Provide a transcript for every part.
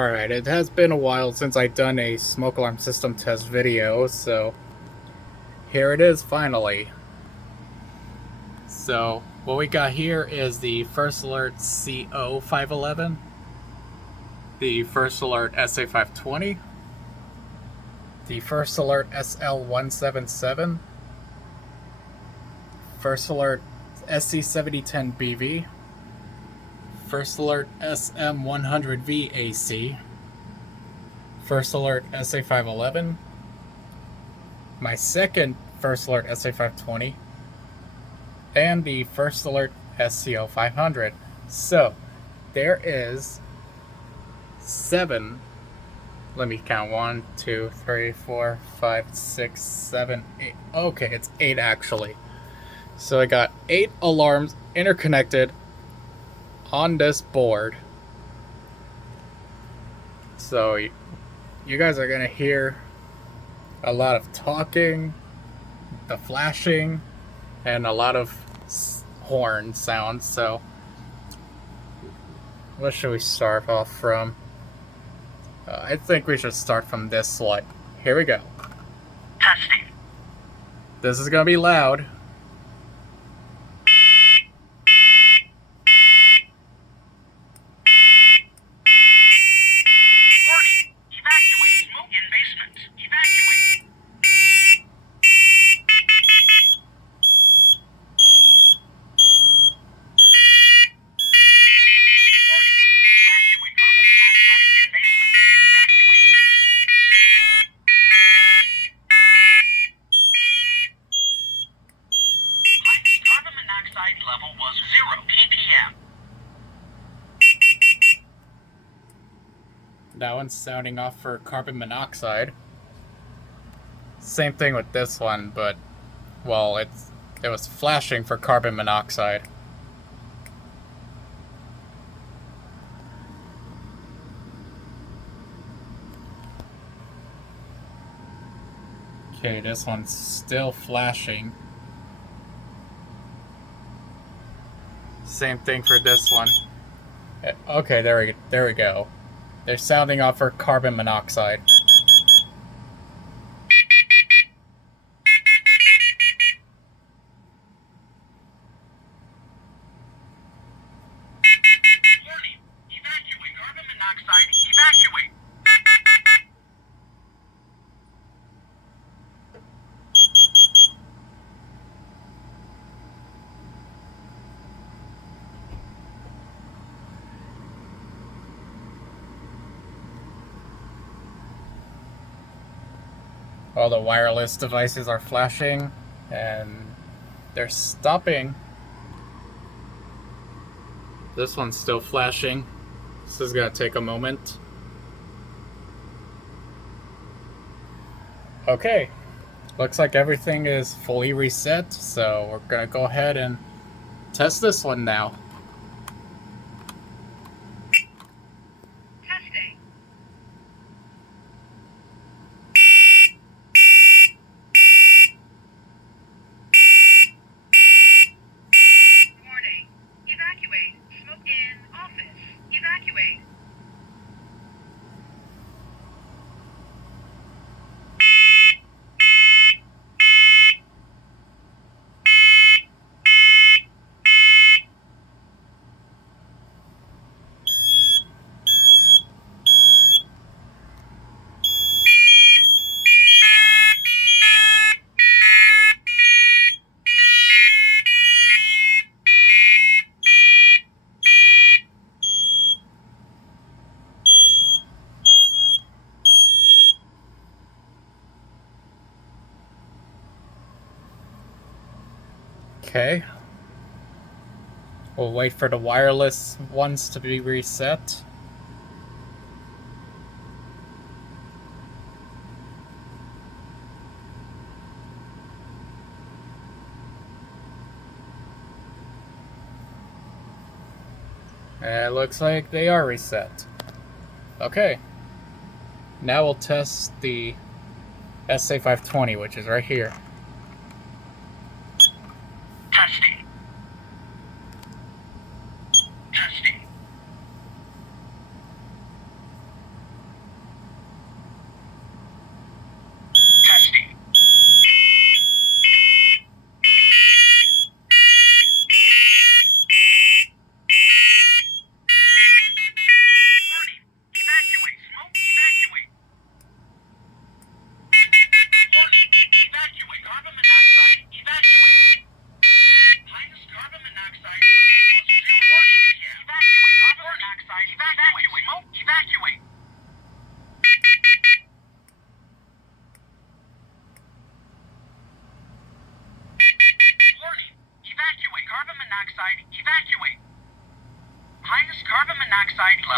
Alright, it has been a while since I've done a smoke alarm system test video, so here it is finally. So, what we got here is the First Alert CO511, the First Alert SA520, the First Alert SL177, First Alert SC7010BV, First Alert SM100V AC, First Alert SA511, my second First Alert SA520, and the First Alert SCO500. So, there is 7, let me count, 1, 2, 3, 4, 5, 6, 7, 8, okay, it's 8 actually. So I got 8 alarms interconnected on this board. So you guys are gonna hear a lot of talking, the flashing, and a lot of horn sounds. So what should we start off from? I think we should start from this one. Here we go. Testing. This is gonna be loud. Warning. Evacuate. Smoke in basement. Evacuate. Warning. Evacuate. Carbon monoxide in basement. Evacuate. Highest carbon monoxide level was 0 ppm. That one's sounding off for carbon monoxide. Same thing with this one, but well, it was flashing for carbon monoxide. Okay, this one's still flashing. Same thing for this one. Okay, there we go. They're sounding off for carbon monoxide. Warning. Evacuate. Carbon monoxide. Evacuate. All the wireless devices are flashing, and they're stopping. This one's still flashing. This is gonna take a moment. Okay, looks like everything is fully reset, so we're gonna go ahead and test this one now. Testing. Warning. Evacuate. Smoke in office. Evacuate. Okay. We'll wait for the wireless ones to be reset. It looks like they are reset. Okay. Now we'll test the SA520, which is right here. Testing. Testing.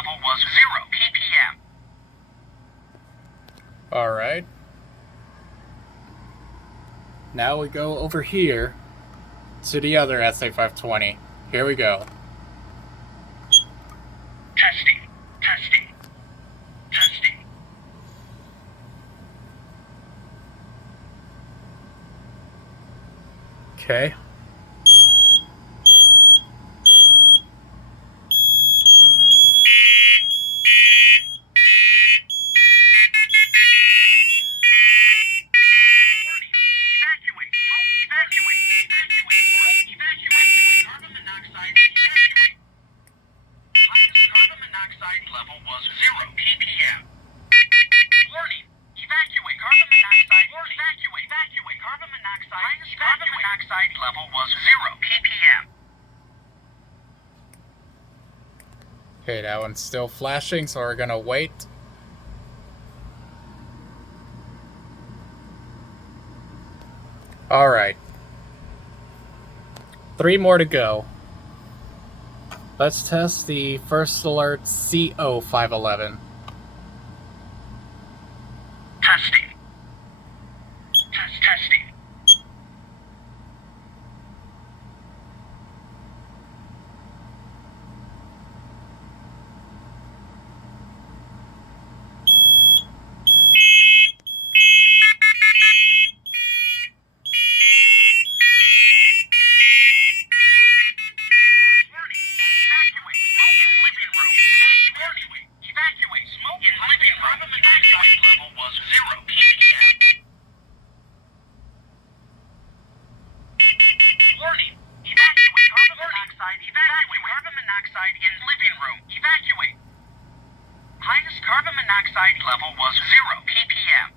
level was 0 ppm. All right. Now we go over here to the other SA520. Here we go. Testing, testing, testing. Okay. Evacuate, smoke, evacuate, evacuate, smoke, evacuate, carbon monoxide, evacuate. Highest carbon monoxide level was 0 ppm. Warning, evacuate, carbon monoxide, warning, evacuate, evacuate, carbon monoxide, highest carbon monoxide level was 0 ppm. Okay, that one's still flashing, so we're gonna wait. All right. 3 more to go. Let's test the First Alert CO511. Testing. Testing. Warning, evacuate, smoke in living room. Evacuate, smoke in living room. Carbon monoxide level was 0 ppm. Warning, evacuate, carbon monoxide, evacuate, carbon monoxide in living room. Evacuate. Highest carbon monoxide level was 0 ppm.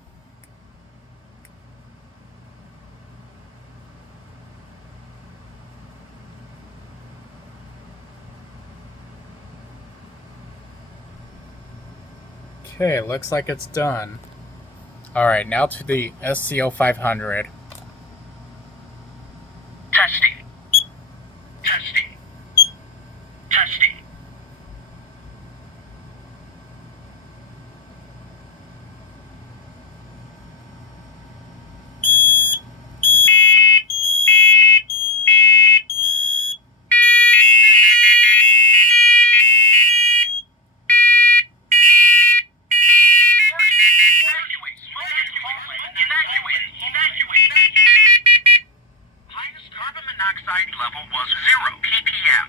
Okay, looks like it's done. Alright, now to the SCO500. Testing. Testing. Testing. Evacuate, smoke in hallway. Evacuate, evacuate, evacuate. Highest carbon monoxide level was 0 ppm.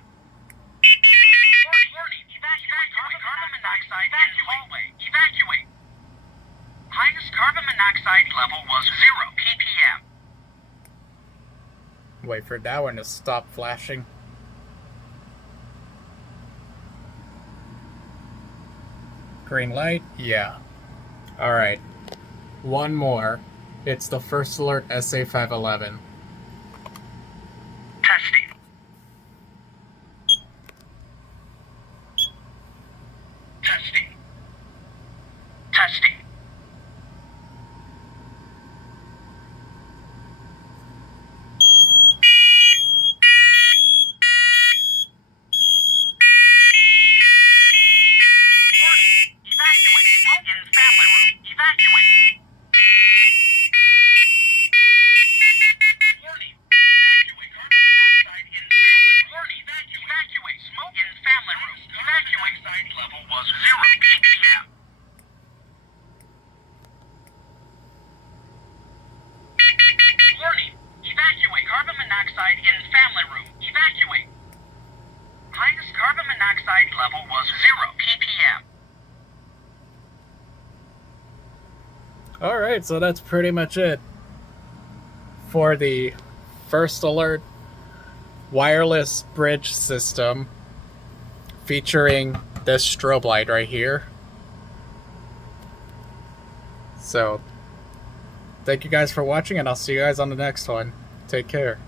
Warning, evacuate, carbon monoxide in hallway. Evacuate. Highest carbon monoxide level was 0 ppm. Wait for that one to stop flashing. Green light? Yeah. Alright. One more. It's the First Alert SA511. Testing. Testing. Testing. Warning, evacuate, smoke in family room. Evacuate. Warning, evacuate, carbon monoxide in family room. Warning, evacuate, smoke in family room. Evacuate. Monoxide level was 0 ppm. Warning, evacuate, carbon monoxide in family room. Evacuate. Highest carbon monoxide level was 0 ppm. Alright, so that's pretty much it for the First Alert wireless bridge system featuring this strobe light right here. So, thank you guys for watching, and I'll see you guys on the next one. Take care.